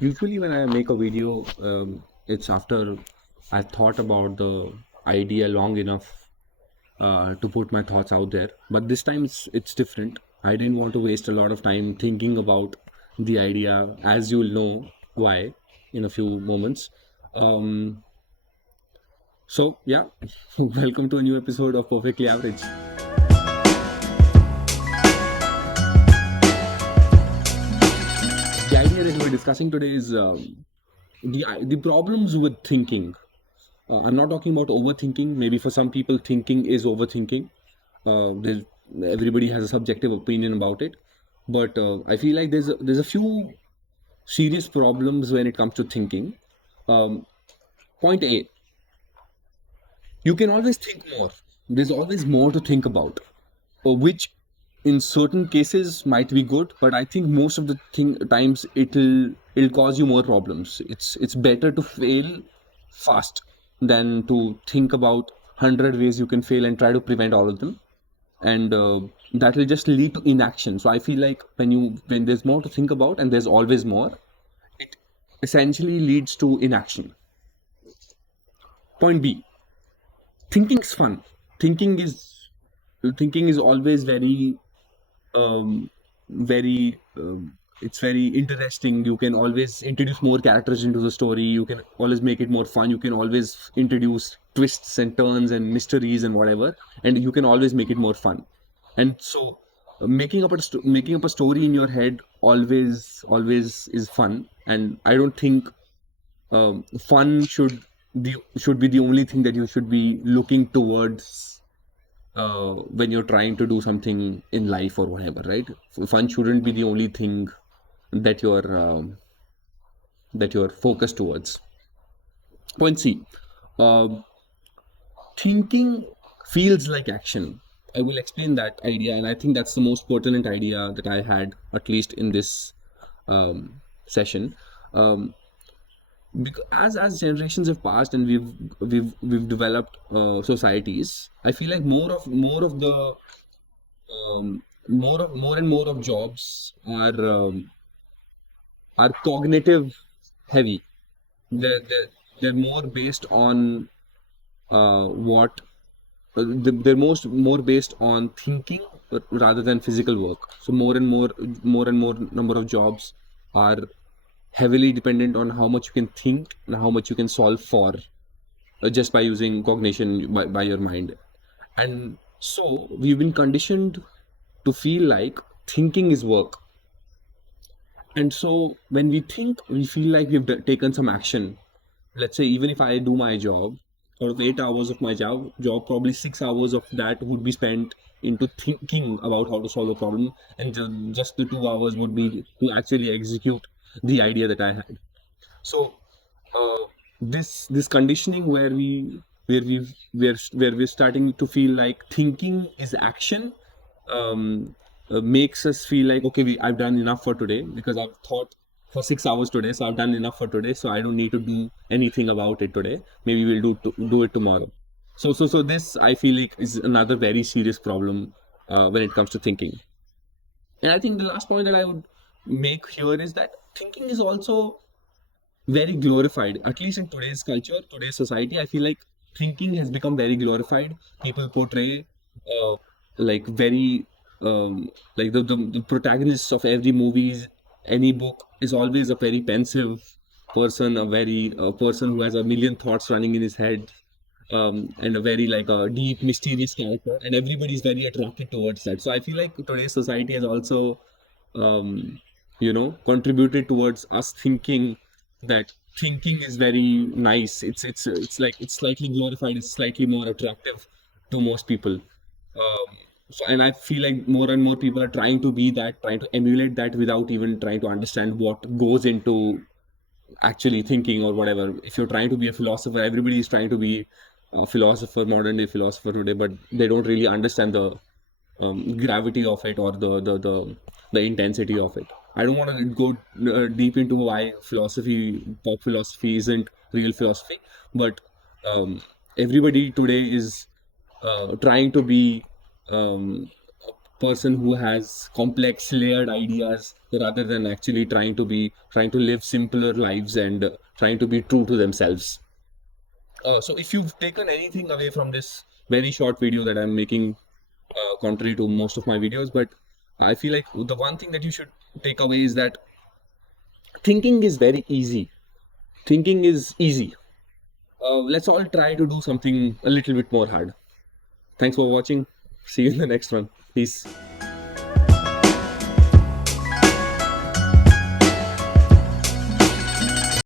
Usually, when I make a video, it's after I've thought about the idea long enough to put my thoughts out there. But this time it's different. I didn't want to waste a lot of time thinking about the idea, as you'll know why in a few moments. Um, so, yeah, welcome to a new episode of Perfectly Average. The idea that we're discussing today is the problems with thinking. I'm not talking about overthinking. Maybe for some people, thinking is overthinking. There's, everybody has a subjective opinion about it, but I feel like there's a few serious problems when it comes to thinking. Um, Point A: you can always think more. There's always more to think about, which in certain cases might be good, but I think most of the times it'll cause you more problems. It's better to fail fast than to think about 100 ways you can fail and try to prevent all of them, and that will just lead to inaction. So I feel like when there's more to think about and there's always more, it essentially leads to inaction. Point B: thinking's fun. Thinking is thinking is always um, very it's very interesting. You can always introduce more characters into the story. You can always make it more fun. You can always introduce twists and turns and mysteries and whatever, and you can always make it more fun. And so making up a story in your head always is fun. And I don't think fun should be the only thing that you should be looking towards when you're trying to do something in life or whatever, right? Fun shouldn't be the only thing that you're focused towards. Point C: uh, thinking feels like action. I will explain that idea, and I think that's the most pertinent idea that I had, at least in this session. Um, because as generations have passed and we've developed societies, I feel like more and more of jobs are cognitive heavy. They're more based on what they're more based on thinking rather than physical work. So more and more number of jobs are heavily dependent on how much you can think and how much you can solve for just by using cognition by your mind. And so we've been conditioned to feel like thinking is work. And so when we think, we feel like we've taken some action. Let's say even if I do my job, out of 8 hours of my job, probably 6 hours of that would be spent into thinking about how to solve the problem, and just the 2 hours would be to actually execute the idea that I had. So this conditioning where we're starting to feel like thinking is action, um, makes us feel like, okay, I've done enough for today because I've thought for 6 hours today, so I've done enough for today, so I don't need to do anything about it today. Maybe we'll do it tomorrow. So this, I feel like, is another very serious problem when it comes to thinking. And I think the last point that I would make here is that thinking is also very glorified, at least in today's culture, today's society. I feel like thinking has become very glorified. People portray like very like the protagonists of every movies, any book is always a very pensive person, a person who has a million thoughts running in his head, and a very like a deep mysterious character, and everybody's very attracted towards that. So I feel like today's society has also contributed towards us thinking that thinking is very nice. It's like it's slightly glorified, it's slightly more attractive to most people. And I feel like more and more people are trying to be that, trying to emulate that without even trying to understand what goes into actually thinking or whatever. If you're trying to be a philosopher, everybody is trying to be a philosopher, modern day philosopher today, but they don't really understand the gravity of it or the intensity of it. I don't want to go deep into why pop philosophy, isn't real philosophy, but everybody today is trying to be um, person who has complex layered ideas rather than actually trying to live simpler lives and trying to be true to themselves. So if you've taken anything away from this very short video that I'm making, contrary to most of my videos, but I feel like the one thing that you should take away is that thinking is very easy. Thinking is easy. Let's all try to do something a little bit more hard. Thanks for watching. See you in the next one. Peace.